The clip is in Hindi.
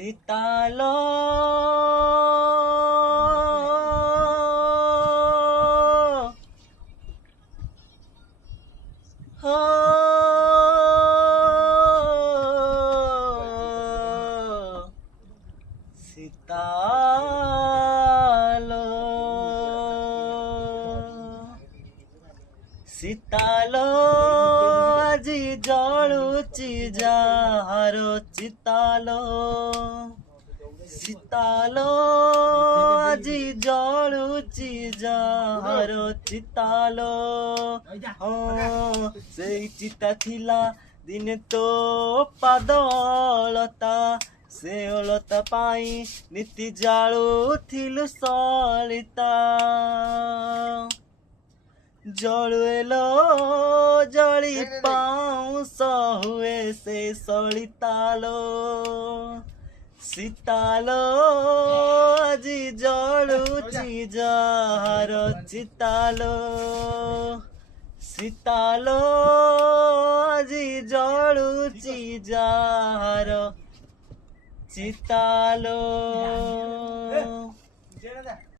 सीतालो हो सीतालो सीतालो আজি जळुची जाहारो चितालो सीतालो আজি जळुची जाहारो चितालो सेई चिता थिला दिने तो पादलता से अलता पाई नीति जाळुथिलु सलिता जलुएलो जली पाउस हुए से सलितालो सीतालो আজি जळुची जाहार चितालो सीतालो আজি जळुची जाहार चितालो।